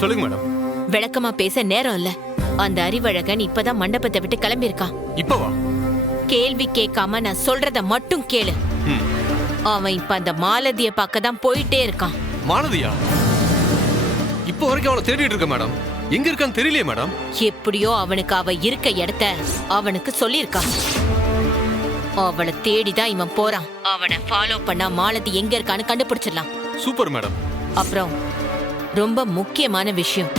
சொல்லுங்க மேடம். விளக்கமா பேச நேரம் இல்ல. அந்த அறிவழகன் இப்பதான் மண்டபத்தை விட்டு கிளம்பியிருக்கான். இப்பவா? கேள்வி கேட்காம நான் சொல்றத மட்டும் கேளு. அவன் இப்ப அந்த மாலதிய பார்க்க தான் போயிட்டே இருக்கான். மாலதியா? இப்போ வரைக்கும் அவளை தேடிட்டு இருக்க மேடம். எங்க இருக்கான்னு தெரியலையே மேடம். எப்படியோ அவனுக்கு அவ இருக்க இடத்த அவனுக்கு சொல்லியிருக்கான். அவளை தேடிதான் இவன் போறான். அவனை ஃபாலோ பண்ணா மாலதி எங்க இருக்கான்னு கண்டுபிடிச்சிடலாம். Super madam. அப்புறம் ரொம்ப முக்கியமான விஷயம்,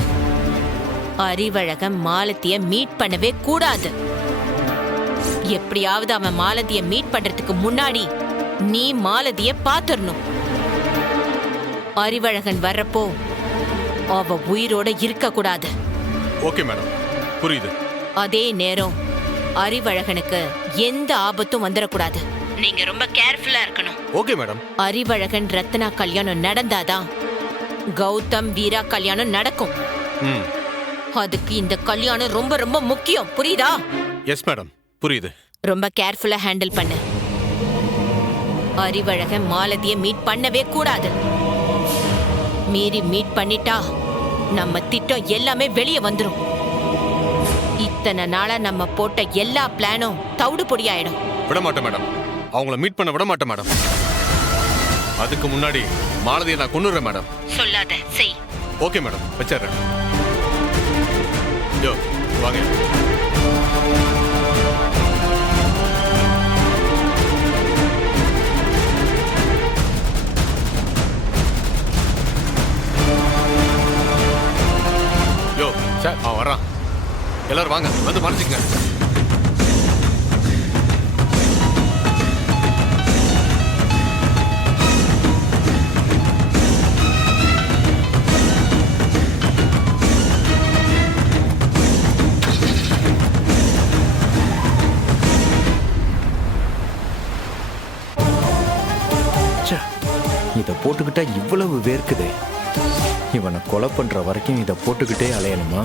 அறிவழகன் மாலதிய மீட் பண்ணவே கூடாது. எப்படியாவது அவன் மாலதிய மீட் பண்றதுக்கு முன்னாடி நீ மாலதிய பாத்துறணும். அறிவழகன் வர்றப்போ அவ உயிரோட இருக்க கூடாது. ஓகே மேடம், புரியுது. அதே நேரம் அறிவழகனுக்கு எந்த ஆபத்தும் வந்துடக்கூடாது. நீங்க ரொம்ப கேர்ஃபுல்லா இருக்கணும். Okay madam. அறிவழகன் ரத்னா கல்யாணம் நடந்தாதான் கௌதம் வீரா கல்யாணம் நடக்கும். அதுக்கு இந்த கல்யாணம் ரொம்ப ரொம்ப முக்கியம், புரியுதா? எஸ் மேடம், புரியுது. ரொம்ப கேர்ஃபுல்லா ஹேண்டில் பண்ணு. அறிவழகன் மாலதிய மீட் பண்ணவே கூடாது. மீறி மீட் பண்ணிட்டா நம்ம திட்டம் எல்லாமே வெளியே வந்துரும். இத்தனை நாளா நம்ம போட்ட எல்லா பிளானும் தவிடு பொடியாயிடும். விட மாட்டேன் மேடம். அவங்கள மீட் பண்ண விட மாட்டேன் மேடம். அதுக்கு முன்னாடி மாலதியை நான் கொன்னுறேன் மேடம். சொல்லாத, செய். ஓகே மேடம், வச்சிடுறேன். யோ வாங்க. யோ சார், அவன் வர்றான். எல்லாரும் வாங்க, வந்து மறைச்சிக்கங்க. இதை போட்டுக்கிட்டா இவ்வளவு வேர்க்குது. இவனை கொலை பண்ற வரைக்கும் இதை போட்டுக்கிட்டே அலையணுமா?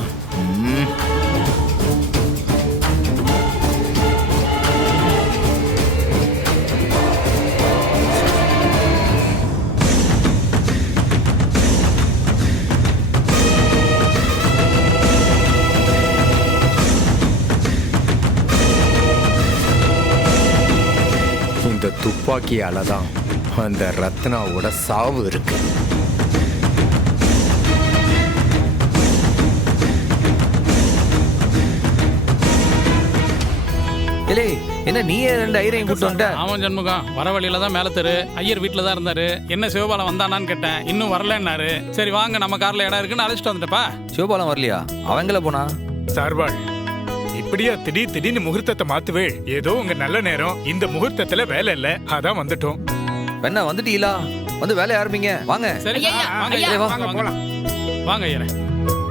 இந்த துப்பாக்கியால தான் அந்த ரத்னாவோட சாவு இருக்கு. என்ன நீயே 2 ஐயரையும் கூட்டு வந்த? ஆமாம் சண்முகம், வர வழியில தான் மேல தெரு ஐயர் வீட்டில் தான் இருந்தாரு. என்ன சிவபாலம் வந்தானான்னு கேட்டேன், இன்னும் வரலன்னாரு. சரி வாங்க, நம்ம கார்ல இடம் இருக்குன்னு அழைச்சிட்டு வந்துட்டப்பா. சிவபாலம் வரலையா? அவங்கள போனா சார்பாள், இப்படியா திடீர்னு முகூர்த்தத்தை மாத்துவே? ஏதோ உங்க நல்ல நேரம், இந்த முகூர்த்தத்துல வேலை இல்ல, அதான் வந்துட்டோம். என்ன வந்துட்டீங்களா? வந்து வேலைய ஆரம்பிங்க, வாங்க. சரி வாங்க போலாம். வாங்க ஐயரே.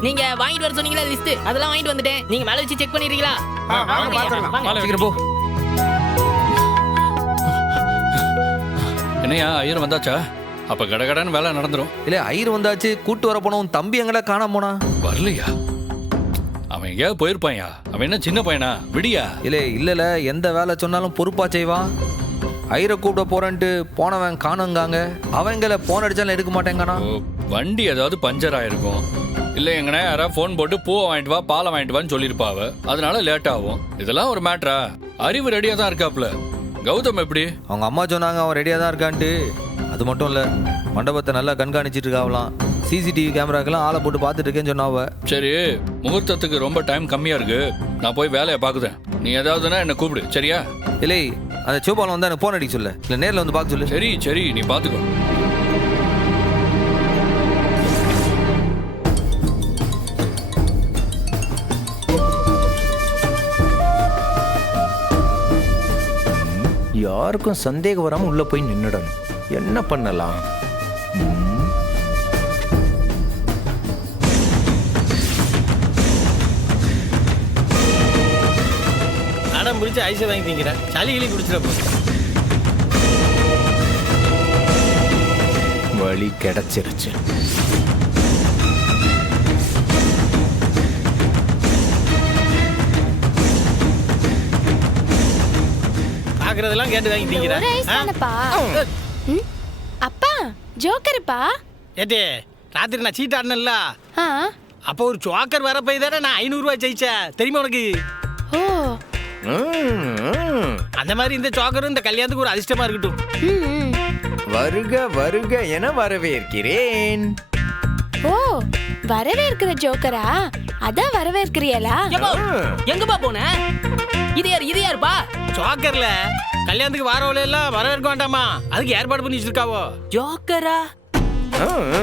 நீங்க வாங்கிட்டு வர சொன்னீங்களா லிஸ்ட், அதெல்லாம் வாங்கிட்டு வந்துட்டேன். நீங்க மேல வச்சு செக் பண்ணிடுறீங்களா? சீக்கிரம் போ. என்னையா ஐயர் வந்தாச்சா? அப்ப கடகடன்னு வேலை நடந்துரும். இல்ல ஐயர் வந்தாச்சு, கூட்டு வர போனோம். தம்பி எங்கடா காணாம போனா? வரலையா? அவன் எங்கேயாவது போயிருப்பாயா? அவன் என்ன சின்ன பையனா? விடியா? இல்ல எந்த வேலை சொன்னாலும் பொறுப்பா செய்வான். ஐயரை கூப்பிட போறேன்ட்டு போனவன் காணுங்காங்க. அவங்கள போன் அடிச்சாலும் எடுக்க மாட்டேங்கானா? வண்டி ஏதாவது பஞ்சர் ஆயிருக்கும். இல்ல எங்கனா யாராவது போன் போட்டு பூவை வாங்கிட்டு வா, பாலை வாங்கிட்டு வான்னு சொல்லியிருப்பாவ. அதனால லேட் ஆகும். இதெல்லாம் ஒரு மேட்டரா? அறிவு ரெடியா தான் இருக்காப்ல. கௌதம் எப்படி? அவங்க அம்மா சொன்னாங்க அவன் ரெடியா தான் இருக்கான்ட்டு. அது மட்டும் இல்ல, மண்டபத்தை நல்லா கண்காணிச்சிட்டு இருக்காவலாம். சிசிடிவி கேமராக்கெல்லாம் ஆளை போட்டு பார்த்துட்டு இருக்கேன்னு சொன்னாவ. சரி, முகூர்த்தத்துக்கு ரொம்ப டைம் கம்மியா இருக்கு. நான் போய் வேலையை பாக்குறேன். நீ ஏதாவதுன்னா என்ன கூப்பிடு, சரியா? இல்லை, அந்த சிவபாலம் வந்து எனக்கு போன் அடிக்க சொல்லு, இல்ல நேரில் வந்து பார்க்க சொல்லு. சரி சரி, நீ பாத்துக்கோ. யாருக்கும் சந்தேகம் வராம உள்ள போய் நின்னுடணும். என்ன பண்ணலாம்? அடம் பிடிச்சி ஐஸை வாங்கி திங்கிறேன். சளி கிளி குடிச்சிடப்போ வழி கிடைச்சிருச்சு. பாக்குறதெல்லாம் கேட்டு வாங்கி திங்கிறேன். அப்பா ஜோக்கர்ப்பா. ஏத்தே ராத்திரி நான் சீட் ஆடினேன்ல ஆ அப்போ ஒரு ஜோக்கர் வர போய் தானே நான் 500 ரூபாய் ஜெயிச்சேன் தெரியுமா உனக்கு? ஓ அந்த மாதிரி இந்த ஜோக்கரும் இந்த கல்யாணத்துக்கு ஒரு அதிர்ஷ்டமா இருக்கட்டும். ம், ம். வருக வருக என வரவேற்கிறேன். ஓ வரவேற்கிற ஜோக்கரா? அதான் வரவேற்கிறியலா? ஏப்பா, எங்கப்பா போன? இது யாருப்பா? ஜோக்கர்ல கல்யாணத்துக்கு வாரவள எல்லாம் வரவேற்க வேண்டாமா, அதுக்கு ஏற்பாடு பண்ணி வச்சிருக்காவோ. ஜோக்கரா? ஆ, ஆ.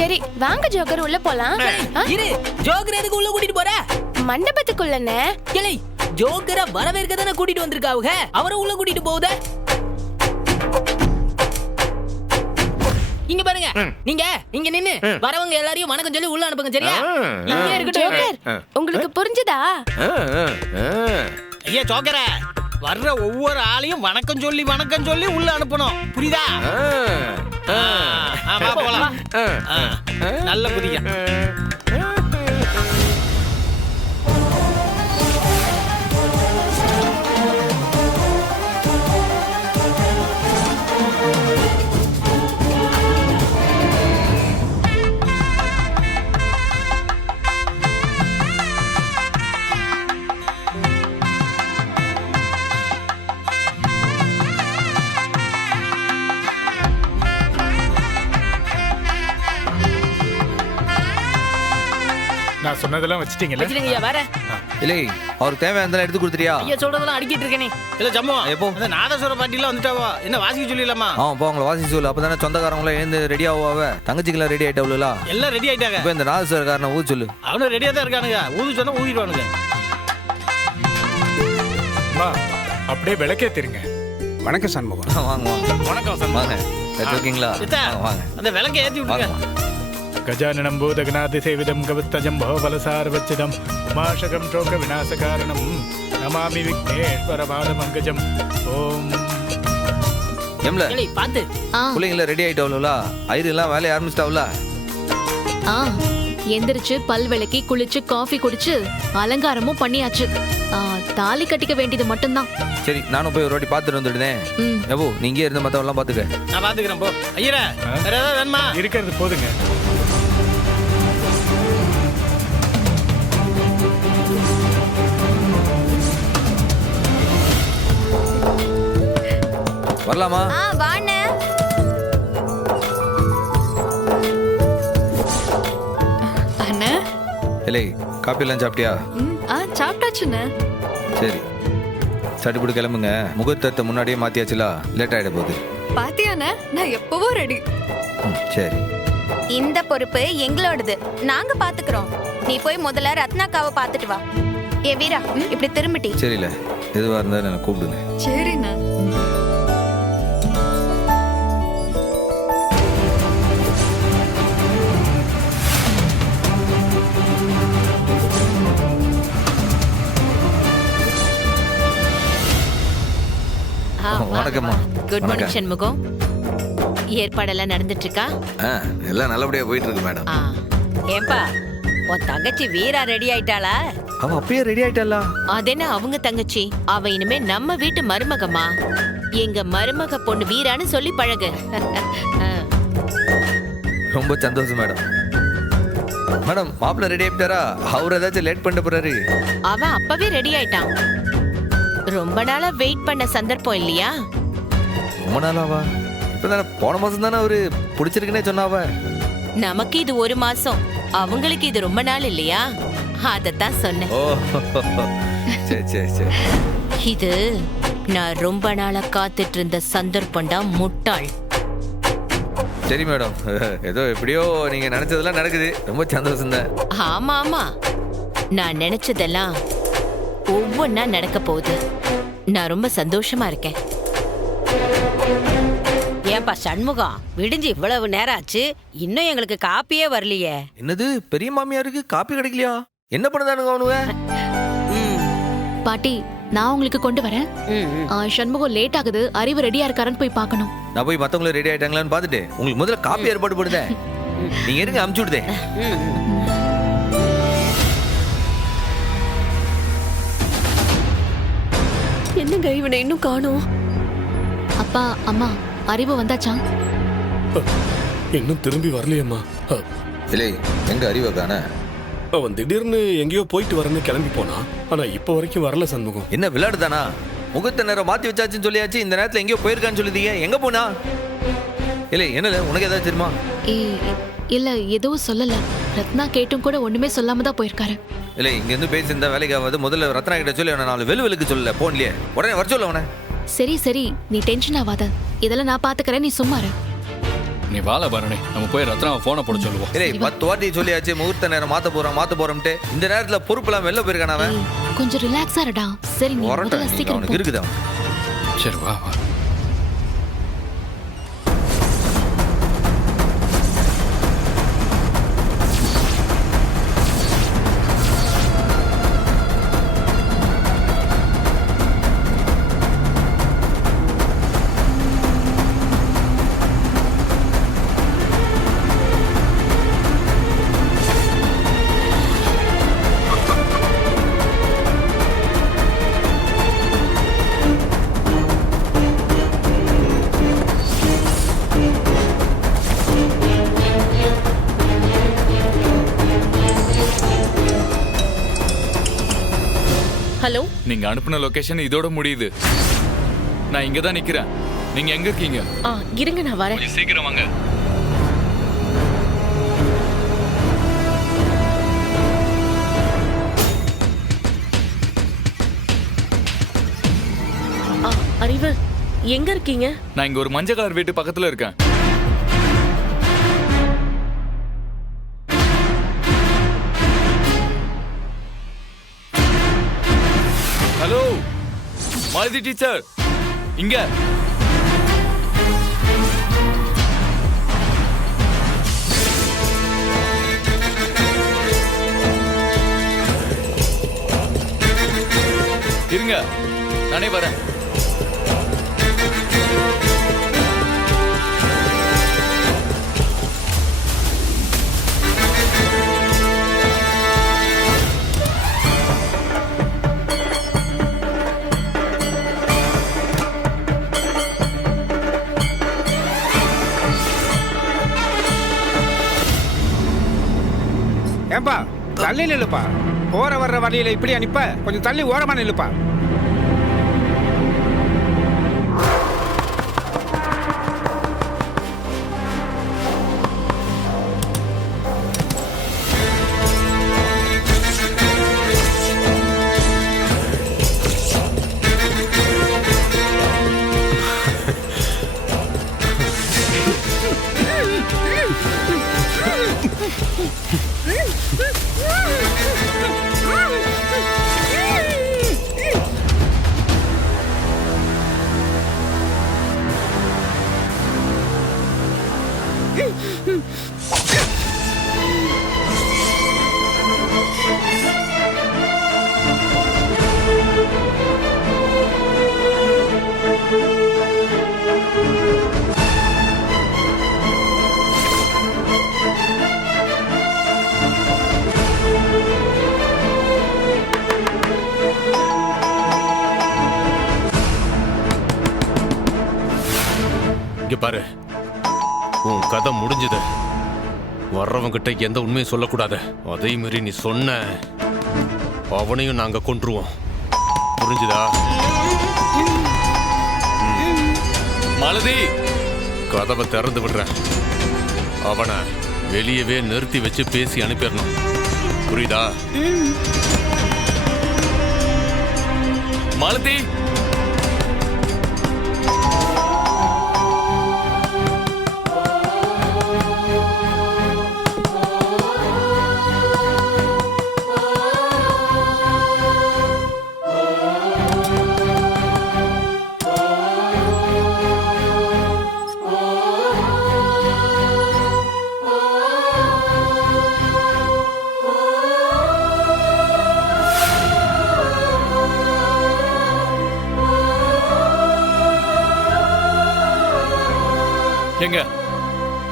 சரி வாங்க ஜோக்கர் உள்ள போலாம். ஆ, இரு, ஜோக்கர் எதுக்கு உள்ள கூட்டிட்டு போற? மண்டபத்துக்குள்ளனே. கிளை, ஜோக்கரை வரவேற்க தானே கூட்டிட்டு வந்திருக்காவுக, அவரை உள்ள கூட்டிட்டு போகுத. இங்க பாருங்க, நீங்க இங்க நின்னு வரவங்க எல்லாரையும் வணக்கம் சொல்லி உள்ள அனுப்புங்க, சரியா? இங்கே இருக்கட்டும். ஜோக்கர் உங்களுக்கு புரிஞ்சுதா? ஆ, ஆ, ஆ. ஐயா ஜோக்கர, வர்ற ஒவ்வொரு ஆளையும் வணக்கம் சொல்லி உள்ள அனுப்பணும், புரியுதா? வா போலாம். நல்ல புரியா. நான் சொன்னதெல்லாம் வச்சிட்டீங்கல்ல? வச்சிருங்கய்யா, வேற இல்லை அவருக்கு தேவையானதெல்லாம் எடுத்து கொடுத்துறியா? ஐயா சொல்றதெல்லாம் அடிக்கிட்டு இருக்கேனே. இல்ல ஜம்மு, எப்போ? அந்த நாதஸ்வர பாட்டிலாம் வந்துட்டாவோ, என்ன வாசிக்க சொல்லிடலாமா? போ அவங்கள வாசி சொல்லு. அப்பதானே சொந்தக்காரங்களாம் எழுந்து ரெடி ஆகுவாவ. தங்கச்சிக்கெல்லாம் ரெடி ஆயிட்டாவுல. எல்லாம் ரெடி ஆயிட்டாங்க. இப்போ இந்த நாதஸ்வரக்காரனை ஊது சொல்லு. அவனும் ரெடியா தான் இருக்கானுங்க, ஊது சொன்னா ஊதிடுவானுங்க. அம்மா, அப்படியே விளக்கேத்திருங்க. வணக்கம் சண்முகம். வாங்க வாங்க வணக்கம் வாங்க. இருக்கீங்களா? சித்தா, வாங்க அந்த விளக்கை ஏத்தி விட்டுருங்க. வாங்க. கஜானனம் பூதகநாதி சேவிதம் கவத்தஜம் பவபலசார்வச்சிதம் உமாஷகம் சோக விநாசகாரணம் நமாமி விக்னேஸ்வர பாதமங்கஜம். ஓம். எம்ல கிளை, பாத்து. பிள்ளைங்கள ரெடி ஆயிட்டாவுல. ஐயர் எல்லாம் வேலையை ஆரம்பிச்சிட்டாவுல. எந்திரிச்சு பல் விளக்கி குளிச்சு காஃபி குடிச்சு அலங்காரமும் பண்ணியாச்சு. தாலி கட்டிக்க வேண்டியது மட்டும்தான். சரி நானும் போய் ஒரு வாட்டி பார்த்துட்டு வந்துடுதேன். எவ்வளோ நீங்க இருந்து மற்றவெல்லாம் பார்த்துக்க. நான் பாத்துக்கிறேன் போ. ஐயரே, வேற ஏதாவது வேணுமா? இருக்கிறது போதுங்க. வரலாமா? வாண்ணே. அண்ணா இல்லை காப்பி எல்லாம் சாப்பிட்டியா? சாப்பிட்டாச்சுண்ணே. சரி சட்டுப்படி கிளம்புங்க. முகூர்த்தத்தை முன்னாடியே மாத்தியாச்சுல, லேட் ஆயிட போகுது. பாத்தியாண்ணே, நான் எப்பவோ ரெடி. சரி இந்த பொறுப்பு எங்களோடது, நாங்க பாத்துக்கிறோம். நீ போய் முதல்ல ரத்னாக்காவை பாத்துட்டு வா. ஏ வீரா, இப்படி திரும்பிட்டி. சரியில்ல, எதுவாக இருந்தாலும் எனக்கு கூப்பிடுங்க. சரிண்ணா. வணக்கம்மா. Good morning Shanmugam. ஏற்பாடெல்லாம் நடந்துட்டு இருக்கா? எல்லாம் நல்லபடியா போயிட்டு இருக்கு மேடம். ஏன்பா, உன் தங்கச்சி வீரா ரெடி ஆயிட்டாளா? அவ அப்பயே ரெடி ஆயிட்டாளா? அதென்ன அவங்க தங்கச்சி, அவ இனிமே நம்ம வீட்டு மருமகமா. எங்க மருமக பொண்ணு வீரான்னு சொல்லி பழகு. ரொம்ப சந்தோஷம் மேடம். மேடம் மாப்பிள்ள ரெடி ஆயிட்டாரா? அவர் ஏதாச்சும் லேட் பண்ண போறாரு? அவன் அப்பவே ரெடி ஆயிட்டான். ரொம்ப நாளா வெயிட் பண்ண சந்தர்ப்பம் இல்லையா? ரொம்ப நாளாவா? இப்பதானே போன மாசம் தானே அவரு பிடிச்சிருக்குன்னே சொன்னாவ. நமக்கு இது 1 மாசம், அவங்களுக்கு இது ரொம்ப நாள் இல்லையா? அதத்தான் சொன்னேன். ஓ சரி சரி சரி. இது நான் ரொம்ப நாளா காத்துட்டு இருந்த சந்தர்ப்பம்டா முட்டாள். சரி மேடம், ஏதோ எப்படியோ நீங்க நினைச்சதெல்லாம் நடக்குது. ரொம்ப சந்தோஷம் தான். ஆமா ஆமா, நான் நினைச்சதெல்லாம் ஒவ்வொன்னா நடக்க போகுது. நான் ரொம்ப சந்தோஷமா இருக்கேன். ஏன்பா சண்முகம், விடிஞ்சு இவ்வளவு நேரம் ஆச்சு, இன்னும் எங்களுக்கு காப்பியே வரலையே. என்னது பெரிய மாமியாருக்கு காப்பி கிடைக்கலையா? என்ன பண்ணுதானுங்க அவனுவ? பாட்டி, நான் உங்களுக்கு கொண்டு வரேன். சண்முகம் லேட் ஆகுது, அறிவு ரெடியா இருக்காருன்னு போய் பார்க்கணும். நான் போய் மத்தவங்க ரெடி ஆயிட்டாங்களான்னு பார்த்துட்டு உங்களுக்கு முதல்ல காப்பி ஏற்பாடு பண்ணுதேன். நீங்க இருங்க, அமுச்சு விடுதேன். என்னங்க இவனை இன்னும் காணோம்? அப்பா அம்மா, அறிவு வந்தாச்சா? இன்னும் திரும்பி வரலையம்மா. இல்லை எங்க அறிவை காண? அவன் திடீர்னு எங்கேயோ போயிட்டு வரேன்னு கிளம்பி போனான். ஆனா இப்ப வரைக்கும் வரல சண்முகம். என்ன விளையாடுதானா? முகூர்த்த நேரம் மாத்தி வச்சாச்சுன்னு சொல்லியாச்சு, இந்த நேரத்துல எங்கேயோ போயிருக்கான்னு சொல்லிட்டீங்க. எங்க போனா? இல்லை என்னல உனக்கு ஏதாவது தெரியுமா? இல்ல எதுவும் சொல்லல. ரத்னா கேட்டும் கூட ஒண்ணுமே சொல்லாம தான் போயிருக்காரு. இல்லை இங்க இருந்து பேசியிருந்தா வேலைக்கு ஆகாது. முதல்ல ரத்னா கிட்ட சொல்லி அவனை 4 வெளுக்கு சொல்லல போன்லயே. உடனே வர சொல்ல அவனை. சரி சரி, நீ டென்ஷன் ஆகாத. இதெல்லாம் நான் பாத்துக்கிறேன், நீ சும்மா இரு. நீ வாழ பரணி, நம்ம போய் ரத்னாவை போனை போட சொல்லுவோம். இல்லை 10 வாட்டி சொல்லியாச்சு முகூர்த்த நேரம் மாத்த போறோம்ட்டு. இந்த நேரத்துல பொறுப்பு எல்லாம் வெளில போயிருக்கான அவன். கொஞ்சம் ரிலாக்ஸா இருடா. சரி நீ முதல்ல சீக்கிரம் போ. இருக்குதா? சரி வா வா. ஹலோ, நீங்க அனுப்புன லொகேஷன் இதோட முடியுது. நான் இங்க தான் நிக்கிறேன். நீங்க எங்க இருக்கீங்க? இருங்க நான் வரேன். கொஞ்சம் சீக்கிரம் வாங்க. அறிவு எங்க இருக்கீங்க? நான் இங்க ஒரு மஞ்சள் கலர் வீட்டு பக்கத்துல இருக்கேன். ஹலோ மாலதி டீச்சர், இங்க. இருங்க, நானே வரேன். ஏன்பா தள்ளி நில்லுப்பா. போற வர்ற வழியில இப்படி அனுப்ப கொஞ்சம் தள்ளி ஓரமா நில்லுப்பா. இங்க பாரு, உன் கதை முடிஞ்சது. வர்றவங்கிட்ட எந்த உண்மையும் சொல்லக்கூடாது. அதே மாதிரி நீ சொன்ன அவனையும் நாங்க கொன்றுவோம். புரிஞ்சுதா? மாலதி, கதவை திறந்து விடுறேன். அவனை வெளியவே நிறுத்தி வச்சு பேசி அனுப்பிடணும். புரியுதா? மாலதி, எங்க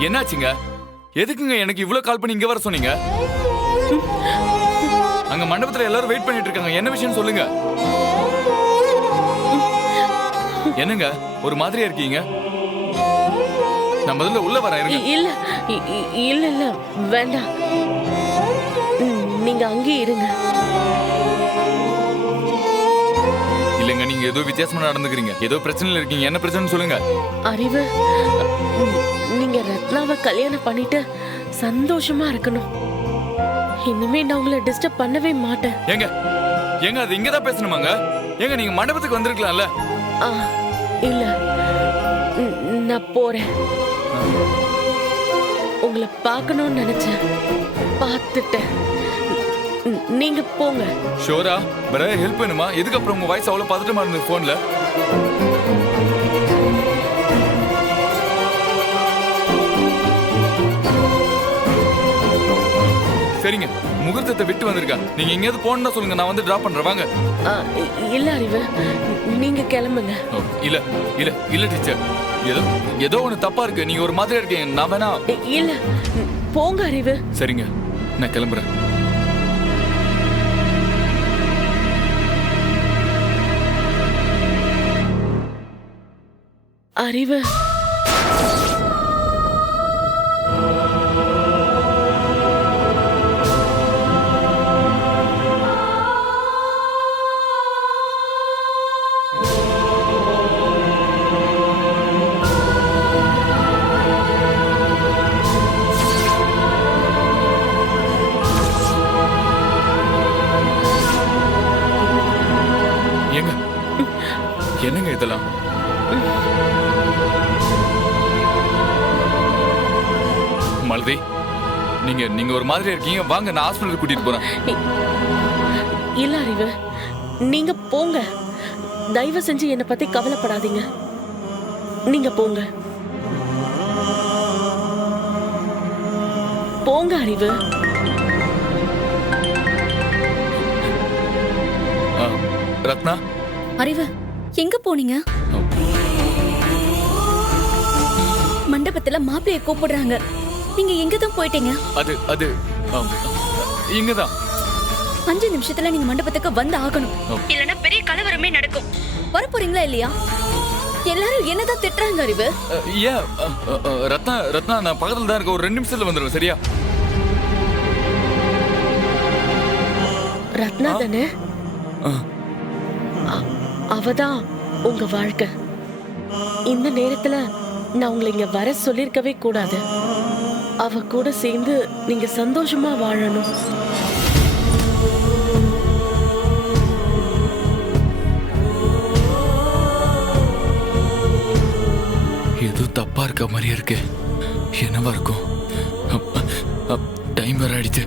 என்னாச்சுங்க? எதுக்குங்க எனக்கு இவ்ளோ கால் பண்ணி இங்க வர சொன்னீங்க? அங்க மண்டபத்துல எல்லாரும் வெயிட் பண்ணிட்டு இருக்காங்க. என்ன விஷயம் சொல்லுங்க. என்னங்க ஒரு மாதிரியா இருக்கீங்க? நான் முதல்ல உள்ள வரேன் இருங்க. இல்ல இல்ல இல்ல வேண்டாம், நீங்க அங்கேயே இருங்க. இல்லைங்க, நீங்க ஏதோ வித்தியாசமா நடந்துக்கிறீங்க, ஏதோ பிரச்சனையில இருக்கீங்க. என்ன பிரச்சனை சொல்லுங்க. அறிவு, நீங்க ரத்னாவை கல்யாணம் பண்ணிட்டு சந்தோஷமா இருக்கணும். இனிமே நான் உங்களை டிஸ்டர்ப் பண்ணவே மாட்டேன். ஏங்க ஏங்க அது இங்கதான் பேசணுமாங்க? ஏங்க நீங்க மண்டபத்துக்கு வந்திருக்கலாம்ல. இல்ல, நான் போறேன். உங்களை பார்க்கணும்னு நினைச்சேன், பார்த்துட்டேன். நீங்க போங்க. ஷோரா, வேற ஹெல்ப் வேணுமா? எதுக்கு அப்புறம் உங்க வாய்ஸ் அவ்வளவு பதட்டமா இருந்தது போன்ல? சரிங்க, முகூர்த்தத்தை விட்டு வந்திருக்கா. நீங்க எங்கேயாவது போனா சொல்லுங்க, நான் வந்து டிராப் பண்றேன். வாங்க. இல்ல அறிவு, நீங்க கிளம்புங்க. இல்ல இல்ல இல்ல டீச்சர், ஏதோ ஒண்ணு தப்பா இருக்கு. நீங்க ஒரு மாதிரி இருக்கீங்க. நான் வேணா. இல்ல, போங்க அறிவு. சரிங்க, நான் கிளம்புறேன். அறிவு, என்னங்க இதெல்லாம்? மலதி, நீங்க ஒரு மாதிரி இருக்கீங்க. வாங்க, நான் ஹாஸ்பிடலுக்கு கூட்டிட்டு போறேன். இல்ல அறிவு, நீங்க போங்க. தயவு செஞ்சு என்னை பத்தி கவலைப்படாதீங்க. நீங்க போங்க. போங்க அறிவு. ரத்னா. அறிவு, எங்க போனீங்க? மண்டபத்துல மாப்பிளைய கூப்பிடுறாங்க, நீங்க எங்க தான் போயிட்டீங்க? அது இங்கதான். 5 நிமிஷத்துல நீங்க மண்டபத்துக்கு வந்து ஆகணும், இல்லனா பெரிய கலவரமே நடக்கும். வர போறீங்களா இல்லையா? எல்லாரும் என்னதான் திட்டுறாங்க அறிவு. ஏன் ரத்னா, நான் பக்கத்துல தான் இருக்க. ஒரு 2 நிமிஷத்துல வந்துடுவேன். சரியா? ரத்னா தானே? அவதான் உங்க வாழ்க்கை. இந்த நேரத்துல நான் உங்களை இங்க வர சொல்லிருக்கவே கூடாது. அவ கூட சேர்ந்து நீங்க சந்தோஷமா வாழணும். ஏதோ தப்பா இருக்க மாதிரியா இருக்கு. என்னவா இருக்கும்? டைம் வேற ஆயிடுச்சு.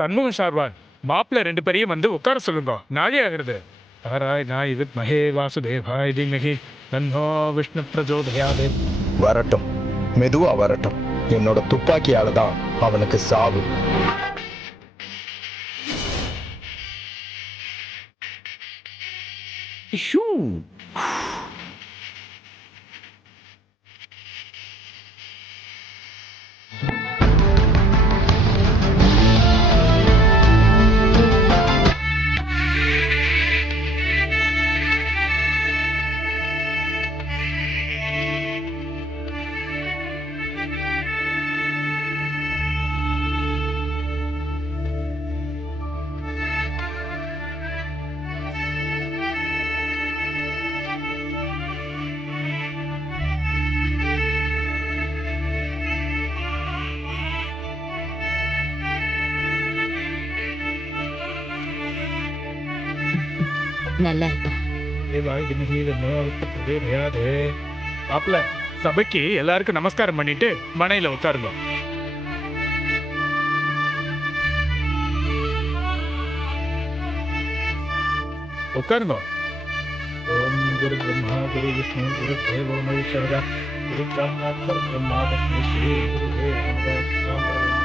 சண்முகம் சார்பான் மாப்பிள்ள 2 பேரையும் வந்து உட்கார சொல்லுங்க. நாளே ஆகிறது. தாராய் நாய் வித் மகே வாசுதேவாய் தீமஹி தன்னோ விஷ்ணு பிரச்சோதயாதே. வரட்டும், மெதுவா வரட்டும். என்னோட துப்பாக்கியால தான் அவனுக்கு சாவு. நல்லா மாப்பிள்ள சபைக்கு எல்லாருக்கும் நமஸ்காரம் பண்ணிட்டு மனையில உட்காருங்க. உட்காருங்க. ஓம் குரு பிரம்மா குரு விஷ்ணு குரு தேவோ மகேஸ்வரா குரு சாட்சாத் பரபிரம்மா தஸ்மை ஸ்ரீ குருவே நமः.